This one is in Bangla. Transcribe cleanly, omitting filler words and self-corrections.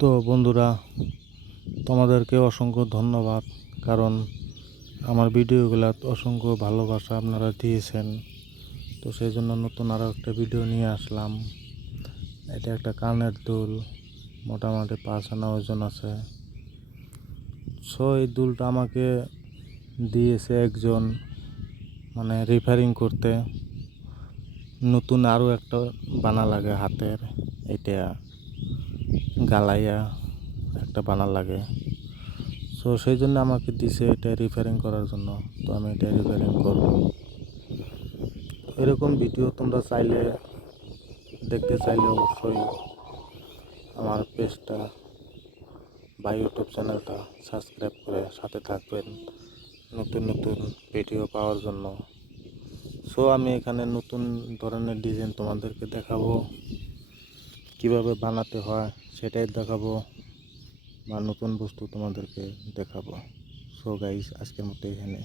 তো বন্ধুরা, তোমাদেরকে অসংখ্য ধন্যবাদ, কারণ আমার ভিডিওগুলো অসংখ্য ভালোবাসা আপনারা দিয়েছেন। তো সেই জন্য নতুন আরও একটা ভিডিও নিয়ে আসলাম। এটা একটা কানের দুল, মোটামুটি 5 আনা ওজন আছে। এই দুলটা আমাকে দিয়েছে একজন, মানে রিপেয়ারিং করতে। নতুন আরও একটা বানা লাগে হাতের, এটা গালাইয়া একটা বানা লাগে। সেই জন্য আমাকে দিছে এটা রিপেয়ারিং করার জন্য। তো আমি এটা রিপেয়ারিং করব। এরকম ভিডিও তোমরা দেখতে চাইলে অবশ্যই আমার পেজটা বা ইউটিউব চ্যানেলটা সাবস্ক্রাইব করে সাথে থাকবেন নতুন নতুন ভিডিও পাওয়ার জন্য। আমি এখানে নতুন ধরনের ডিজাইন তোমাদেরকে দেখাবো, কিভাবে বানাতে হয় সেটাই দেখাবো, বা নতুন বস্তু তোমাদেরকে দেখাবো। গাইস, আজকের মতো এখানে।